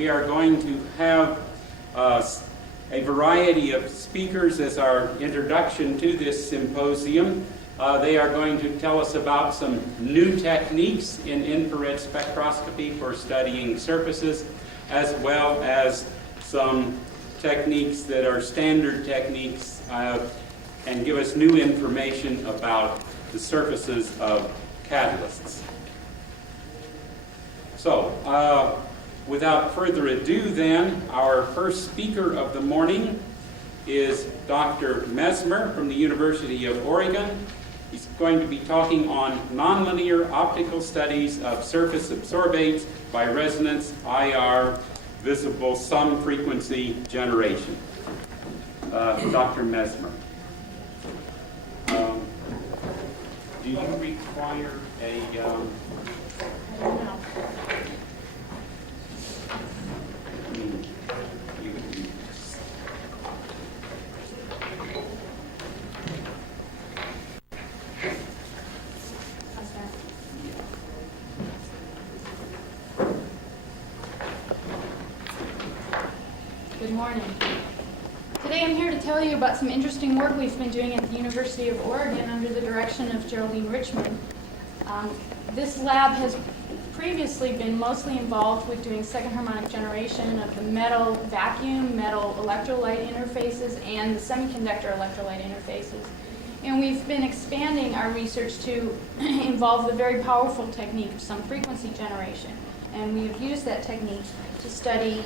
we are going to have a variety of speakers as our introduction to this symposium. They are going to tell us about some new techniques in infrared spectroscopy for studying surfaces, as well as some techniques that are standard techniques and give us new information about the surfaces of catalysts. So, without further ado then, our first speaker of the morning is Dr. Messmer from the University of Oregon. He's going to be talking on nonlinear optical studies of surface absorbates by resonance IR visible sum frequency generation. Dr. Messmer. Do you require a... Good morning. Today I'm here to tell you about some interesting work we've been doing at the University of Oregon under the direction of Geraldine Richmond. This lab has previously been mostly involved with doing second harmonic generation of the metal vacuum, metal electrolyte interfaces, and the semiconductor electrolyte interfaces. And we've been expanding our research to involve the very powerful technique of some frequency generation. And we have used that technique to study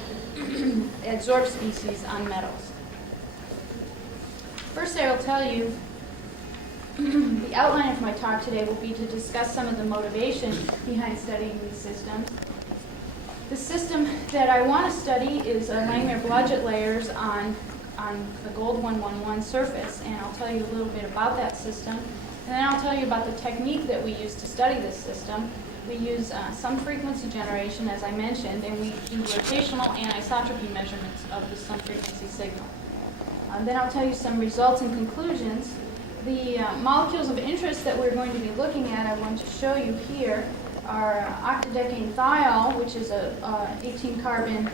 adsorbed species on metals. First, I will tell you the outline of my talk today will be to discuss some of the motivation behind studying these systems. The system that I want to study is Langmuir Blodgett layers on the gold 111 surface, and I'll tell you a little bit about that system. And then I'll tell you about the technique that we use to study this system. We use some frequency generation, as I mentioned, and we do rotational anisotropy measurements of the some frequency signal. Then I'll tell you some results and conclusions. The molecules of interest that we're going to be looking at, I want to show you here, are octadecane thiol, which is a 18-carbon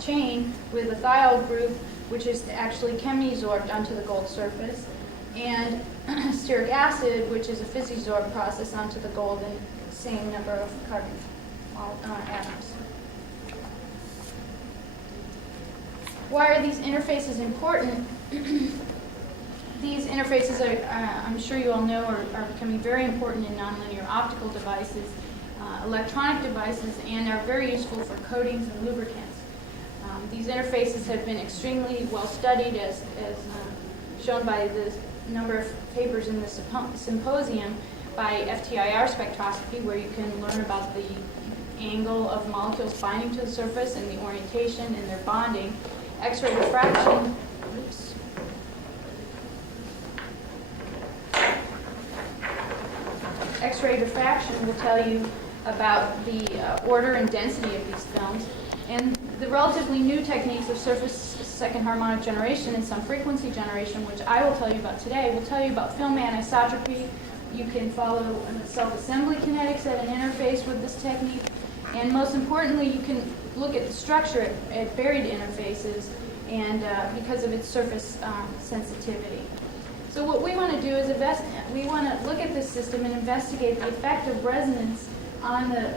chain with a thiol group, which is actually chemisorped onto the gold surface, and stearic acid, which is a physisorb process onto the gold in the same number of carbon atoms. Why are these interfaces important? These interfaces, I'm sure you all know, are becoming very important in nonlinear optical devices, electronic devices, and are very useful for coatings and lubricants. These interfaces have been extremely well studied, as shown by the number of papers in the symposium, by FTIR spectroscopy, where you can learn about the angle of molecules binding to the surface and the orientation and their bonding. X-ray diffraction. Oops. X-ray diffraction will tell you about the order and density of these films. And the relatively new techniques of surface second harmonic generation and some frequency generation, which I will tell you about today, will tell you about film anisotropy. You can follow self-assembly kinetics at an interface with this technique. And most importantly, you can look at the structure at buried interfaces and because of its surface sensitivity. So what we want to do is we want to look at this system and investigate the effect of resonance on the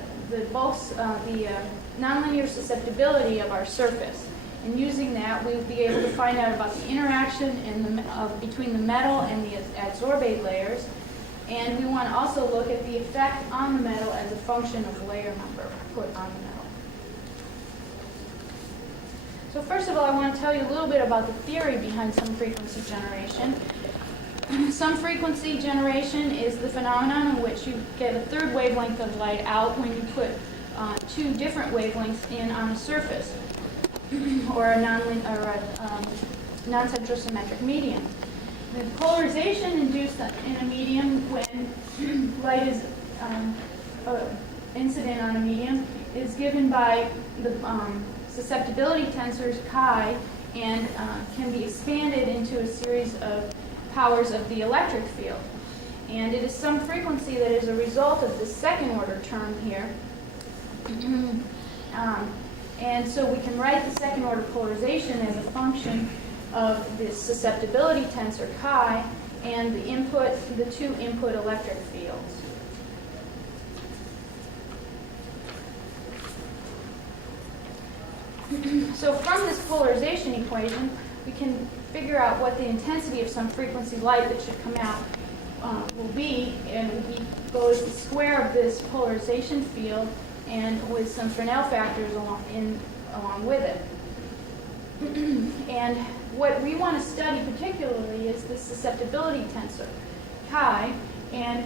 nonlinear susceptibility of our surface. And using that, we'll be able to find out about the interaction between the metal and the adsorbate layers. And we want to also look at the effect on the metal as a function of layer number put on the metal. So first of all, I want to tell you a little bit about the theory behind some frequency generation. Some frequency generation is the phenomenon in which you get a third wavelength of light out when you put two different wavelengths in on a surface or a non-central symmetric medium. The polarization induced in a medium when light is incident on a medium is given by the susceptibility tensors chi and can be expanded into a series of powers of the electric field. And it is some frequency that is a result of the second order term here. And so we can write the second order polarization as a function of the susceptibility tensor chi and the two input electric fields. So from this polarization equation, we can figure out what the intensity of some frequency light that should come out will be, and we go as the square of this polarization field and with some Fresnel factors along with it. And what we want to study particularly is the susceptibility tensor, chi, and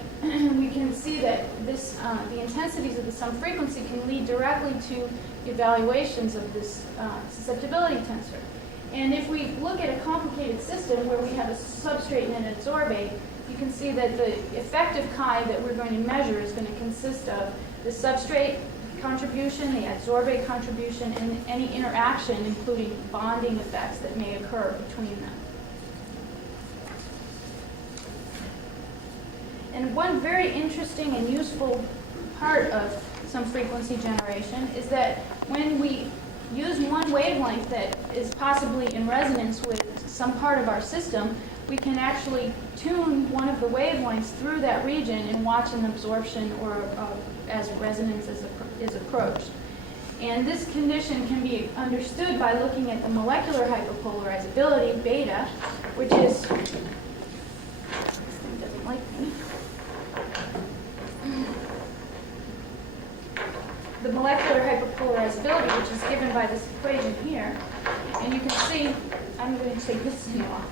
we can see that this, the intensities of the sum frequency can lead directly to evaluations of this susceptibility tensor. And if we look at a complicated system where we have a substrate and an adsorbate, you can see that the effective chi that we're going to measure is going to consist of the substrate contribution, the adsorbate contribution, and any interaction, including bonding effects that may occur between them. And one very interesting and useful part of some frequency generation is that when we use one wavelength that is possibly in resonance with some part of our system, we can actually tune one of the wavelengths through that region and watch an absorption or as resonance is approached. And this condition can be understood by looking at the molecular hyperpolarizability, beta, which is, this thing doesn't like me. The molecular hyperpolarizability, which is given by this equation here. And you can see, I'm going to take this thing off.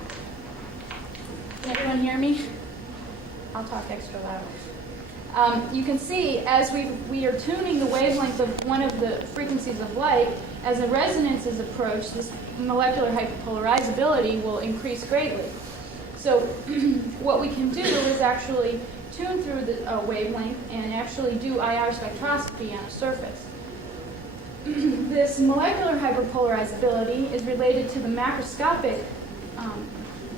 Can everyone hear me? I'll talk extra loud. You can see as we are tuning the wavelength of one of the frequencies of light, as a resonance is approached, this molecular hyperpolarizability will increase greatly. So what we can do is actually tune through the wavelength and actually do IR spectroscopy on a surface. This molecular hyperpolarizability is related to the macroscopic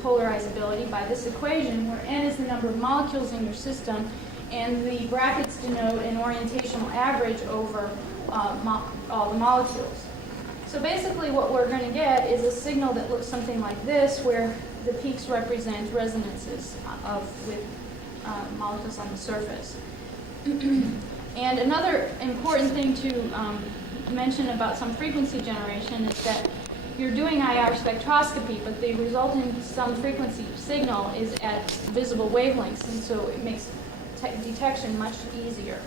polarizability by this equation, where n is the number of molecules in your system, and the brackets denote an orientational average over all the molecules. So basically what we're going to get is a signal that looks something like this, where the peaks represent resonances with molecules on the surface. And another important thing to mention about some frequency generation is that you're doing IR spectroscopy, but the resulting some frequency signal is at visible wavelengths, and so it makes detection much easier.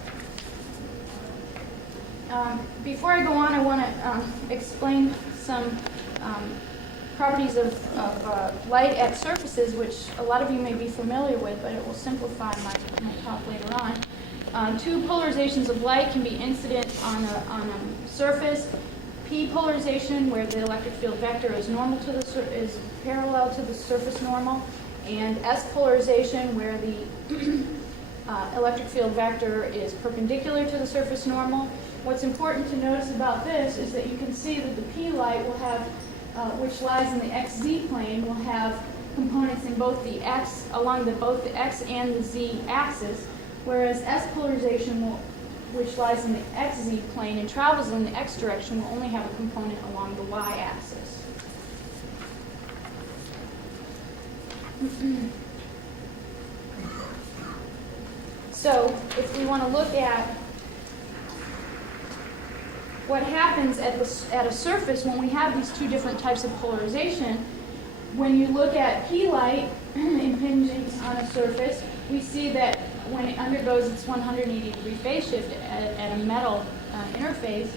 Before I go on, I want to explain some properties of light at surfaces, which a lot of you may be familiar with, but it will simplify my talk later on. Two polarizations of light can be incident on a surface. P polarization, where the electric field vector is is parallel to the surface normal, and S polarization, where the electric field vector is perpendicular to the surface normal. What's important to notice about this is that you can see that the P light will have, which lies in the XZ plane, will have components in both the X, along both the X and the Z axis, whereas S polarization, which lies in the XZ plane and travels in the X direction, will only have a component along the Y axis. So if we want to look at what happens at a surface when we have these two different types of polarization, when you look at P light impinging on a surface, we see that when it undergoes its 180-degree phase shift at a metal interface,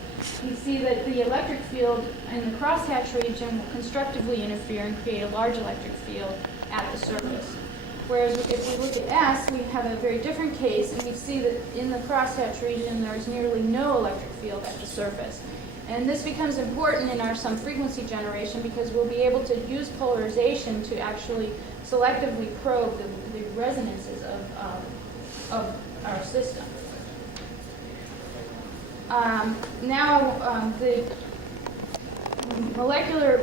you see that the electric field in the crosshatch region will constructively interfere and create a large electric field at the surface. Whereas if we look at S, we have a very different case, and we see that in the crosshatch region there's nearly no electric field at the surface. And this becomes important in our some frequency generation because we'll be able to use polarization to actually selectively probe the resonances of our system. Now, the molecular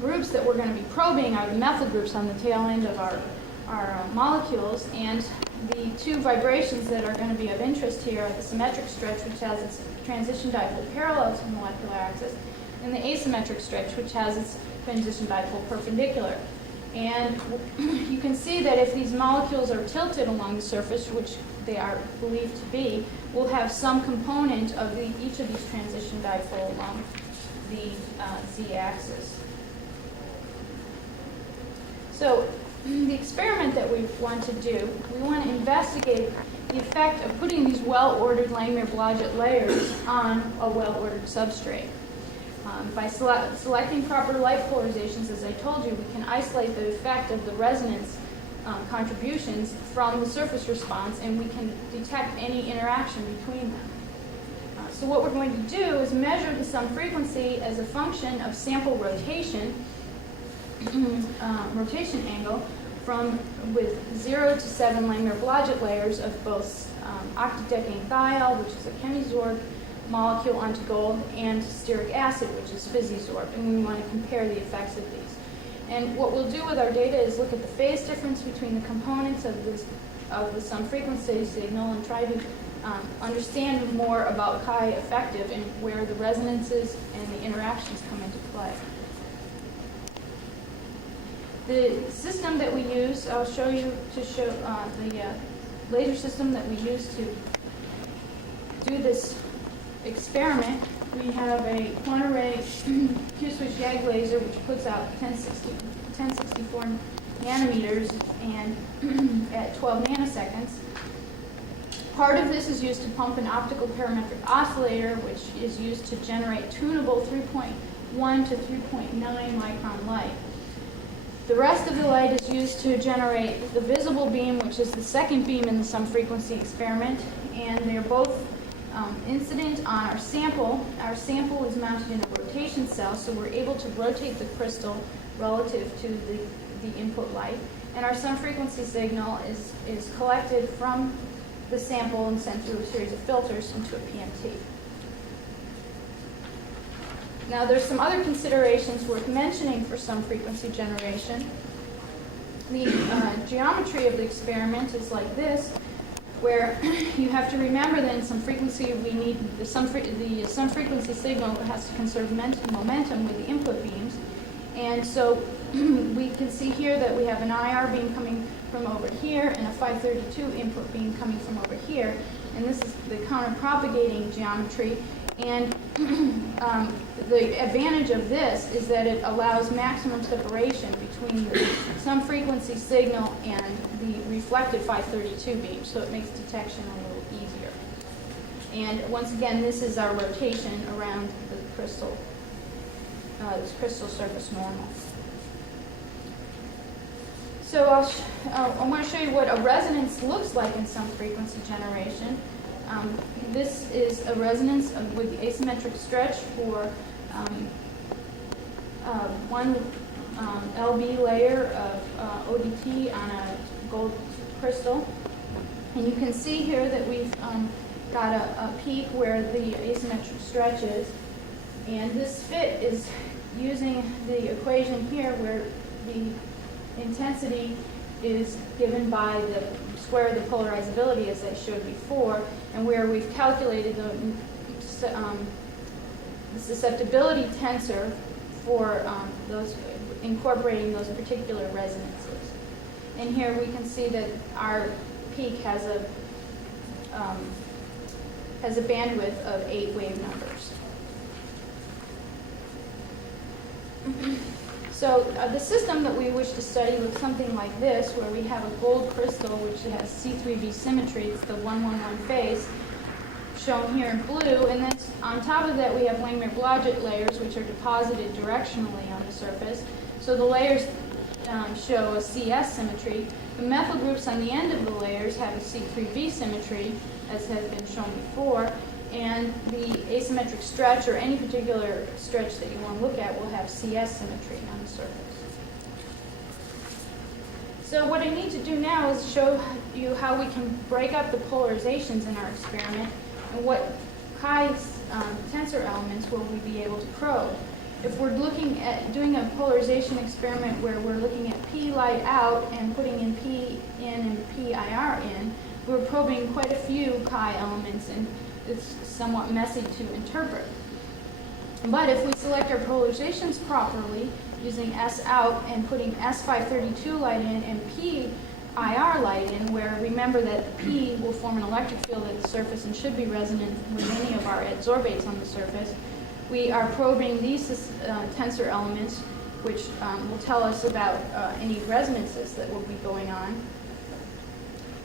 groups that we're going to be probing are the methyl groups on the tail end of our molecules, and the two vibrations that are going to be of interest here are the symmetric stretch, which has its transition dipole parallel to the molecular axis, and the asymmetric stretch, which has its transition dipole perpendicular. And you can see that if these molecules are tilted along the surface, which they are believed to be, we'll have some component of each of these transition dipole along the z-axis. So the experiment that we want to do, we want to investigate the effect of putting these well-ordered Langmuir-Blodgett layers on a well-ordered substrate. By selecting proper light polarizations, as I told you, we can isolate the effect of the resonance contributions from the surface response, and we can detect any interaction between them. So what we're going to do is measure the sum frequency as a function of sample rotation, rotation angle, with 0 to 7 Langmuir-Blodgett layers of both octadecane thiol, which is a chemisorb molecule, onto gold, and stearic acid, which is physisorb, and we want to compare the effects of these. And what we'll do with our data is look at the phase difference between the components of the sum frequency signal and try to understand more about chi effective and where the resonances and the interactions come into play. The system that we use, I'll show you the laser system that we use to do this experiment. We have a quantarray Q-switch YAG laser which puts out 1064 nanometers and at 12 nanoseconds. Part of this is used to pump an optical parametric oscillator, which is used to generate tunable 3.1 to 3.9 micron light. The rest of the light is used to generate the visible beam, which is the second beam in the sum frequency experiment, and they're both incident on our sample. Our sample is mounted in a rotation cell, so we're able to rotate the crystal relative to the input light. And our sum frequency signal is collected from the sample and sent through a series of filters into a PMT. Now there's some other considerations worth mentioning for sum frequency generation. The geometry of the experiment is like this, where you have to remember that in some frequency we need the sum frequency signal has to conserve momentum with the input beams. And so we can see here that we have an IR beam coming from over here and a 532 input beam coming from over here. And this is the counter-propagating geometry. And the advantage of this is that it allows maximum separation between the sum frequency signal and the reflected 532 beam, so it makes detection a little easier. And once again, this is our rotation around the crystal, this crystal surface normal. So I want to show you what a resonance looks like in sum frequency generation. This is a resonance with the asymmetric stretch for one LB layer of ODT on a gold crystal. And you can see here that we've got a peak where the asymmetric stretch is. And this fit is using the equation here where the intensity is given by the square of the polarizability, as I showed before, and where we've calculated the susceptibility tensor for those incorporating those particular resonances. And here we can see that our peak has a bandwidth of 8 wave numbers. So the system that we wish to study looks something like this, where we have a gold crystal which has C3b symmetry. It's the 111 phase, shown here in blue, and then on top of that we have Langmuir-Blodgett layers which are deposited directionally on the surface. So the layers show a CS symmetry. The methyl groups on the end of the layers have a C3b symmetry, as has been shown before, and the asymmetric stretch, or any particular stretch that you want to look at, will have CS symmetry on the surface. So what I need to do now is show you how we can break up the polarizations in our experiment and what chi tensor elements will we be able to probe. if we're looking at doing a polarization experiment where we're looking at P light out and putting in P in and PIR in, we're probing quite a few chi elements, and it's somewhat messy to interpret. But if we select our polarizations properly, using S out and putting S532 light in and PIR light in, where remember that P will form an electric field at the surface and should be resonant with any of our adsorbates on the surface, we are probing these tensor elements, which will tell us about any resonances that will be going on.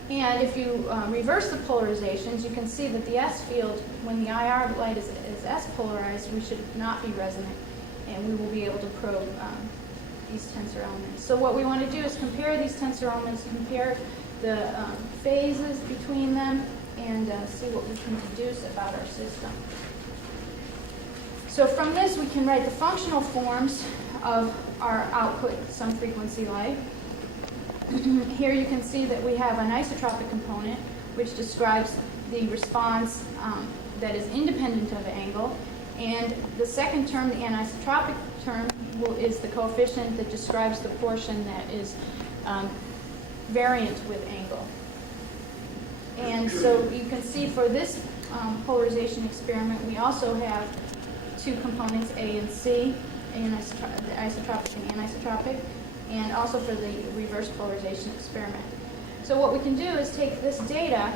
And if you reverse the polarizations, you can see that the S field, when the IR light is S polarized, we should not be resonant, and we will be able to probe these tensor elements. So what we want to do is compare these tensor elements, compare the phases between them, and see what we can deduce about our system. So from this, we can write the functional forms of our output some frequency light. Here you can see that we have an isotropic component, which describes the response that is independent of angle. And the second term, the anisotropic term, is the coefficient that describes the portion that is variant with angle. And so you can see for this polarization experiment, we also have two components, A and C, the isotropic and anisotropic, and also for the reverse polarization experiment. So what we can do is take this data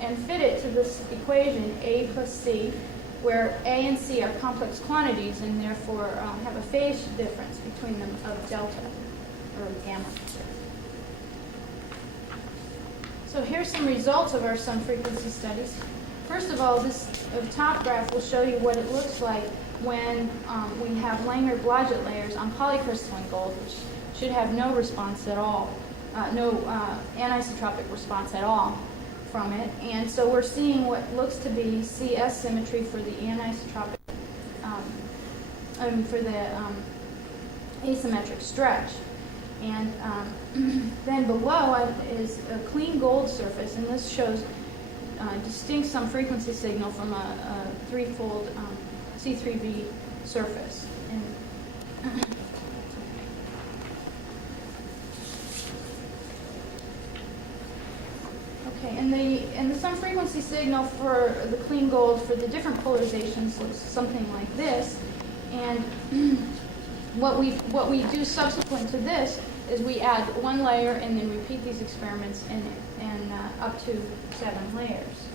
and fit it to this equation, A plus C, where A and C are complex quantities and therefore have a phase difference between them of delta, or gamma. So here's some results of our sum frequency studies. First of all, this top graph will show you what it looks like when we have Langer-Blodgett layers on polycrystalline gold, which should have no response at all, no anisotropic response at all from it. And so we're seeing what looks to be CS symmetry for the anisotropic, for the asymmetric stretch. And then below is a clean gold surface, and this shows distinct sum frequency signal from a threefold C3V surface. And okay, and the sum frequency signal for the clean gold for the different polarizations looks something like this. And what we do subsequent to this is we add one layer and then repeat these experiments and up to 7 layers.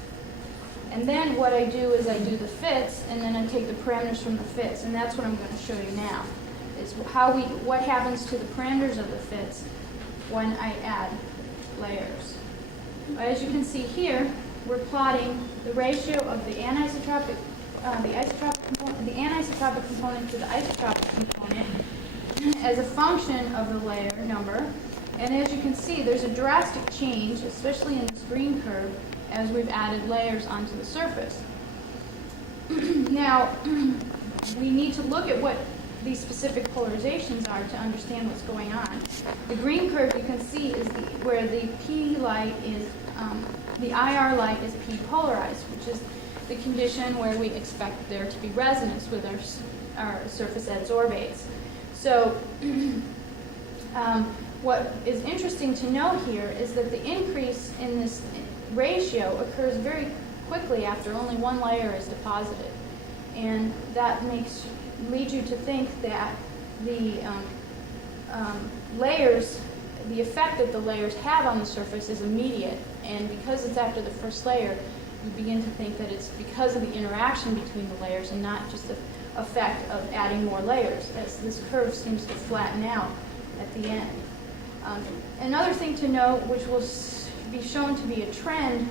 And then what I do is I do the fits, and then I take the parameters from the fits, and that's what I'm going to show you now. Is what happens to the parameters of the fits when I add layers. As you can see here, we're plotting the ratio of the anisotropic component to the isotropic component as a function of the layer number. And as you can see, there's a drastic change, especially in this green curve, as we've added layers onto the surface. Now, we need to look at what these specific polarizations are to understand what's going on. The green curve you can see is where the P light is, the IR light is P polarized, which is the condition where we expect there to be resonance with our surface adsorbates. So what is interesting to note here is that the increase in this ratio occurs very quickly after only one layer is deposited. And that leads you to think that the layers, the effect that the layers have on the surface is immediate. And because it's after the first layer, you begin to think that it's because of the interaction between the layers and not just the effect of adding more layers, as this curve seems to flatten out at the end. Another thing to note, which will be shown to be a trend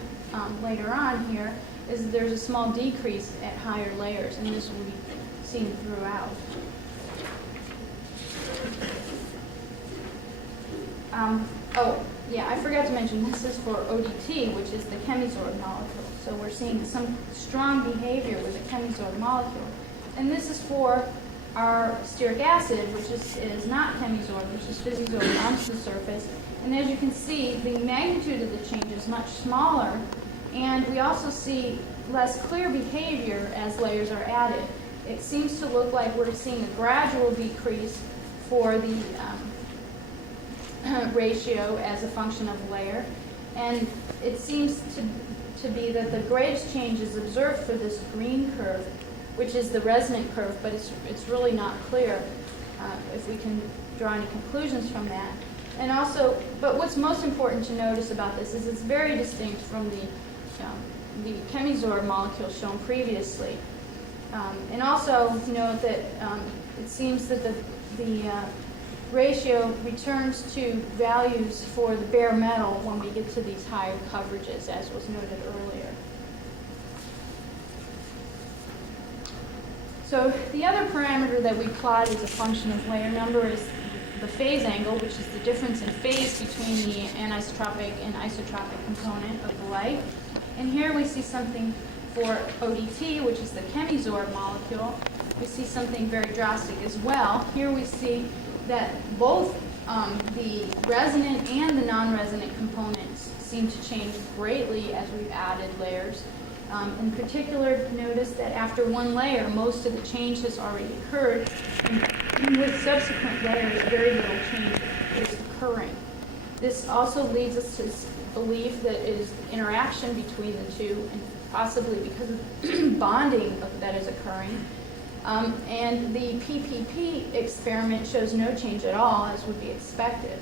later on here, is that there's a small decrease at higher layers, and this will be seen throughout. Oh, yeah, I forgot to mention this is for ODT, which is the chemisorb molecule. So we're seeing some strong behavior with the chemisorb molecule. And this is for our stearic acid, which is not chemisorb, which is physisorbed onto the surface. And as you can see, the magnitude of the change is much smaller, and we also see less clear behavior as layers are added. it seems to look like we're seeing a gradual decrease for the ratio as a function of layer. And it seems to be that the greatest change is observed for this green curve, which is the resonant curve, but it's really not clear if we can draw any conclusions from that. And also, but what's most important to notice about this is it's very distinct from the chemisorb molecule shown previously. And also note that it seems that the ratio returns to values for the bare metal when we get to these higher coverages, as was noted earlier. So the other parameter that we plot as a function of layer number is the phase angle, which is the difference in phase between the anisotropic and isotropic component of the light. And here we see something for ODT, which is the chemisorb molecule. We see something very drastic as well. Here we see that both the resonant and the non-resonant components seem to change greatly as we've added layers. In particular, notice that after one layer, most of the change has already occurred, and with subsequent layers, very little change is occurring. This also leads us to believe that it is interaction between the two, and possibly because of bonding that is occurring. And the PPP experiment shows no change at all, as would be expected.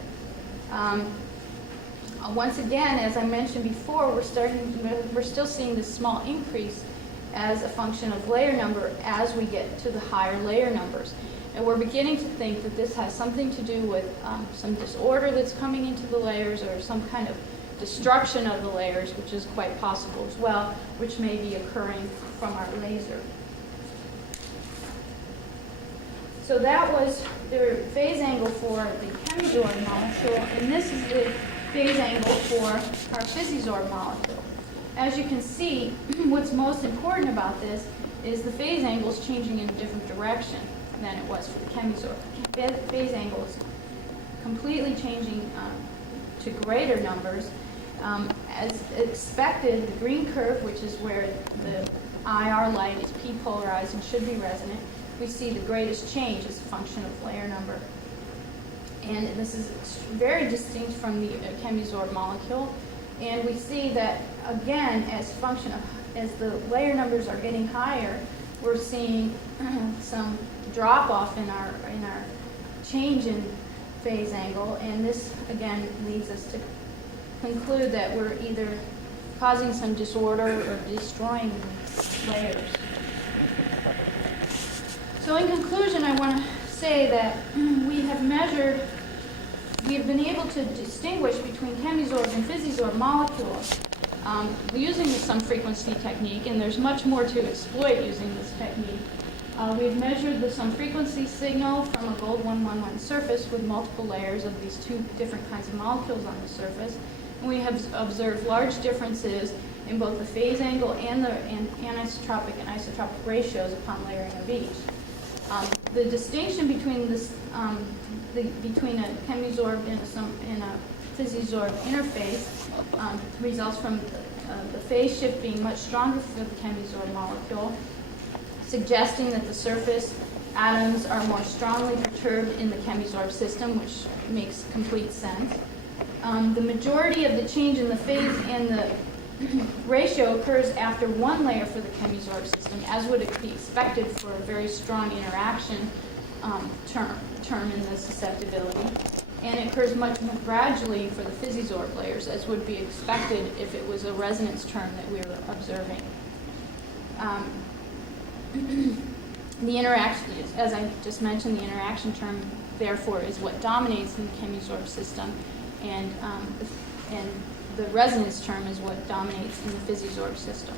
Once again, as I mentioned before, we're still seeing this small increase as a function of layer number as we get to the higher layer numbers. And we're beginning to think that this has something to do with some disorder that's coming into the layers, or some kind of destruction of the layers, which is quite possible as well, which may be occurring from our laser. So that was the phase angle for the chemisorb molecule, and this is the phase angle for our physisorb molecule. As you can see, what's most important about this is the phase angle is changing in a different direction than it was for the chemisorb. Phase angle is completely changing to greater numbers. As expected, the green curve, which is where the IR light is p-polarized and should be resonant, we see the greatest change as a function of layer number. And this is very distinct from the chemisorb molecule. And we see that, again, as the layer numbers are getting higher, we're seeing some drop off in our change in phase angle. And this, again, leads us to conclude that we're either causing some disorder or destroying layers. So in conclusion, I want to say that we have been able to distinguish between chemisorb and physisorb molecules using the sum frequency technique, and there's much more to exploit using this technique. We've measured the sum frequency signal from a gold 111 surface with multiple layers of these two different kinds of molecules on the surface, and we have observed large differences in both the phase angle and the anisotropic and isotropic ratios upon layering of each. The distinction between between a chemisorb and a physisorb interface results from the phase shift being much stronger for the chemisorb molecule, suggesting that the surface atoms are more strongly perturbed in the chemisorb system, which makes complete sense. The majority of the change in the phase and the ratio occurs after one layer for the chemisorb system, as would be expected for a very strong interaction term in the susceptibility. And it occurs much more gradually for the physisorb layers, as would be expected if it was a resonance term that we were observing. The interaction, as I just mentioned, the interaction term, therefore, is what dominates in the chemisorb system, and the resonance term is what dominates in the physisorb system.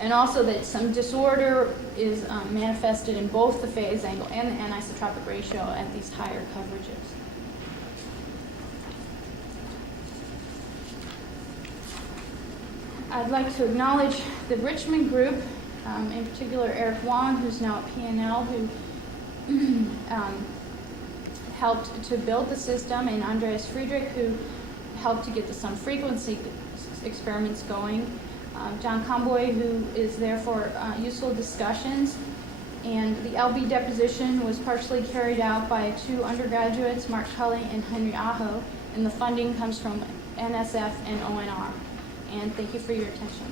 And also that some disorder is manifested in both the phase angle and the anisotropic ratio at these higher coverages. I'd like to acknowledge the Richmond group, in particular Eric Wong, who's now at PNL, who helped to build the system, and Andreas Friedrich, who helped to get the sum frequency experiments going. John Comboy, who is there for useful discussions, And the LB deposition was partially carried out by 2 undergraduates, Mark Cully and Henry Aho, and the funding comes from NSF and ONR. And thank you for your attention.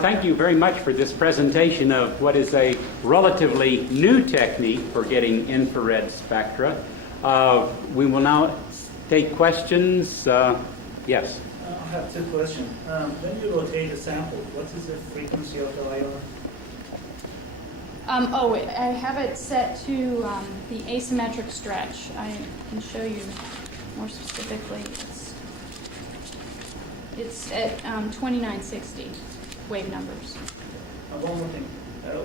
Thank you very much for this presentation of what is a relatively new technique for getting infrared spectra. We will now take questions. Yes. I have 2 questions. When you rotate a sample, what is the frequency of the IR? I have it set to the asymmetric stretch. I can show you more specifically. It's at 2960 wave numbers. One more thing.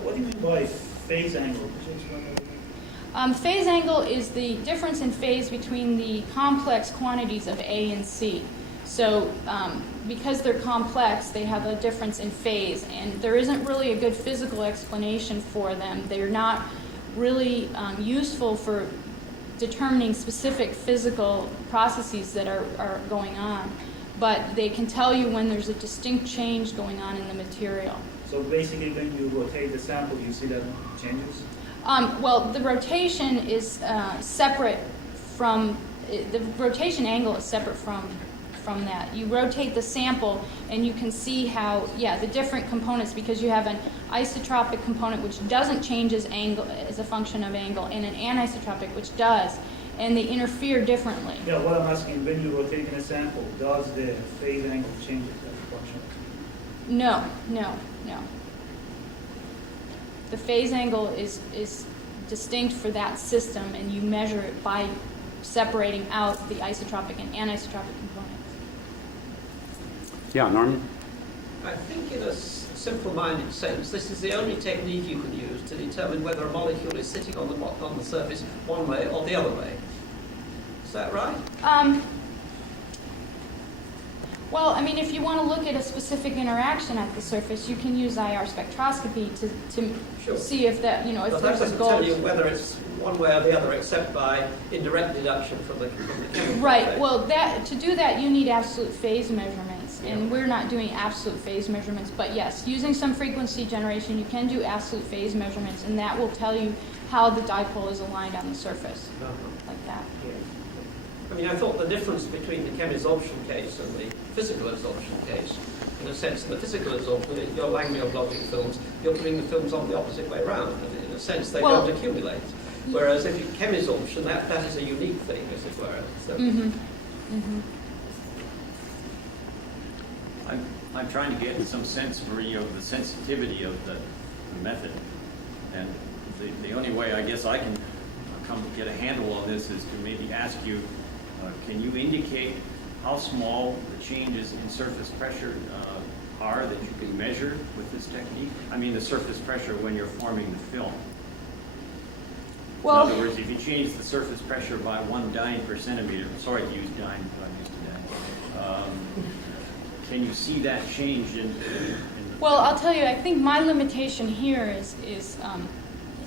What do you mean by phase angle? Could you explain that again? Phase angle is the difference in phase between the complex quantities of A and C. So because they're complex, they have a difference in phase, and there isn't really a good physical explanation for them. They're not really useful for determining specific physical processes that are going on, but they can tell you when there's a distinct change going on in the material. So basically when you rotate the sample, you see that changes? Well, the rotation is separate from, the rotation angle is separate from that. You rotate the sample and you can see how, the different components, because you have an isotropic component which doesn't change as angle as a function of angle, and an anisotropic which does, and they interfere differently. Yeah, what I'm asking, when you rotate in a sample, does the phase angle change as a function? No. The phase angle is distinct for that system, and you measure it by separating out the isotropic and anisotropic components. Yeah, Norman? I think in a simple-minded sense, this is the only technique you can use to determine whether a molecule is sitting on the surface one way or the other way. Is that right? Well, I mean, if you want to look at a specific interaction at the surface, you can use IR spectroscopy to Sure. see if that, if But that there's a doesn't gold. tell you whether it's one way or the other, except by indirect deduction from the chemical Right. effect. Well, to do that, you need absolute phase measurements, and we're not doing absolute phase measurements. But yes, using some frequency generation, you can do absolute phase measurements, and that will tell you how the dipole is aligned on the surface, like that. I mean, I thought the difference between the chemisorption case and the physical absorption case, in a sense, in the physical absorption, your Langmuir blotting films, you're putting the films on the opposite way around, and in a sense, they don't accumulate. Whereas if you chemisorption, that is a unique thing, as it were. So, I'm trying to get some sense, Marie, of the sensitivity of the method. And the only way I guess I can come get a handle on this is to maybe ask you, can you indicate how small the changes in surface pressure are that you can measure with this technique? I mean the surface pressure when you're forming the film. Well, in other words, if you change the surface pressure by 1 dyne per centimeter, sorry to use dyne, but I'm used to that. Can you see that change in well, I'll tell you, I think my limitation here is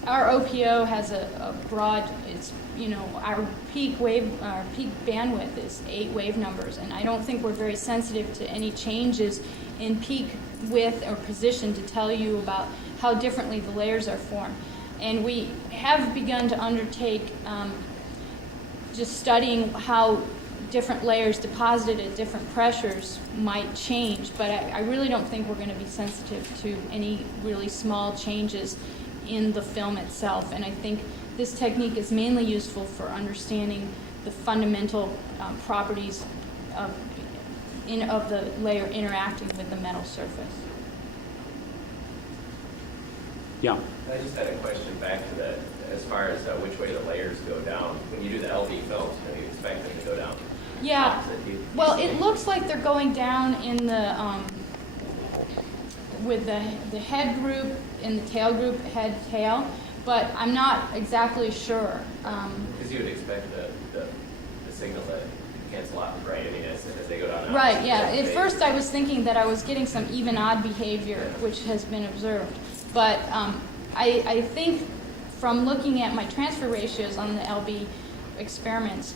our OPO has a broad, our peak bandwidth is 8 wave numbers, and I don't think we're very sensitive to any changes in peak width or position to tell you about how differently the layers are formed. And we have begun to undertake just studying how different layers deposited at different pressures might change, but I really don't think we're going to be sensitive to any really small changes in the film itself. And I think this technique is mainly useful for understanding the fundamental properties of the layer interacting with the metal surface. Yeah. I just had a question back to that, as far as which way the layers go down. When you do the LV films, do you expect them to go down? Yeah. opposite? Well, it looks like they're going down in the with the head group and the tail group, head tail, but I'm not exactly sure. Because you would expect the signal to cancel out, right? I mean, as they go down. Right. Yeah. opposite At first, I was thinking that I was getting some even-odd behavior, which has been observed, but I think from looking at my transfer ratios on the LB experiments,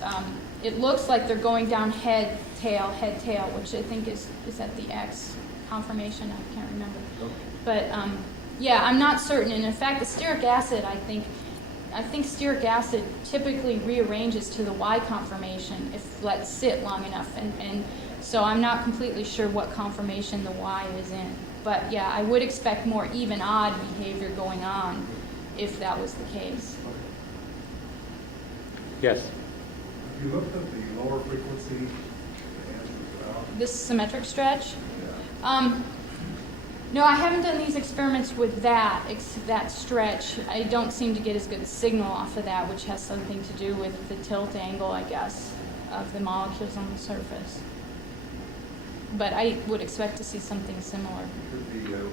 it looks like they're going down head tail, which I think is at the X conformation, I can't remember. But yeah, I'm not certain. And in fact, the stearic acid, I think stearic acid typically rearranges to the Y conformation if let sit long enough. And so I'm not completely sure what conformation the Y is in. But yeah, I would expect more even odd behavior going on if that was the case. Yes. Have you looked at the lower frequency answers out? This symmetric stretch? Yeah. No, I haven't done these experiments with that stretch. I don't seem to get as good a signal off of that, which has something to do with the tilt angle, I guess, of the molecules on the surface. But I would expect to see something similar. You could be able to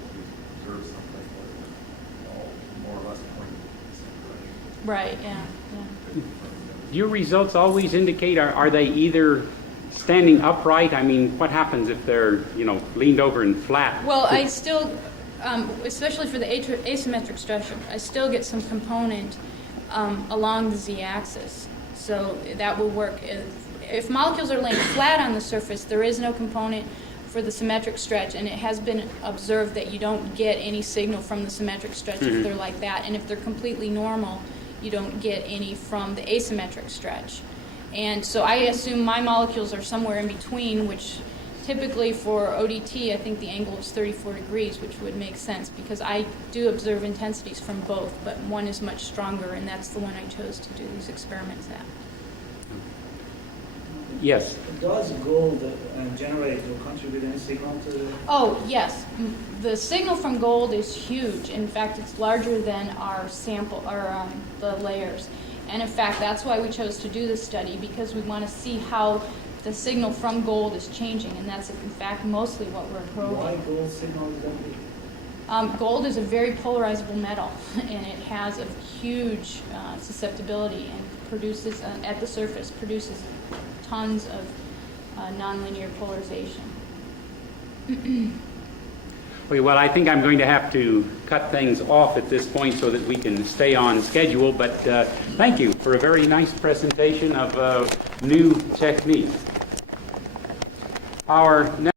observe something with all more or less pointing in the same direction. Right, yeah. Do your results always indicate, are they either standing upright? I mean, what happens if they're, leaned over and flat? Well, I still, especially for the asymmetric stretch, I still get some component along the z-axis. So that will work. If molecules are laying flat on the surface, there is no component for the symmetric stretch, and it has been observed that you don't get any signal from the symmetric stretch if they're like that. And if they're completely normal, you don't get any from the asymmetric stretch. And so I assume my molecules are somewhere in between, which typically for ODT, I think the angle is 34 degrees, which would make sense because I do observe intensities from both, but one is much stronger, and that's the one I chose to do these experiments at. Yes. Does gold generate or contribute any signal to? Oh, yes. The signal from gold is huge. In fact, it's larger than our sample, or the layers. And in fact, that's why we chose to do this study, because we want to see how the signal from gold is changing, and that's in fact mostly what we're probing. Why gold signal exactly? Gold is a very polarizable metal, and it has a huge susceptibility and produces, at the surface, produces tons of nonlinear polarization. Okay, well, I think I'm going to have to cut things off at this point so that we can stay on schedule, but thank you for a very nice presentation of new technique. Our next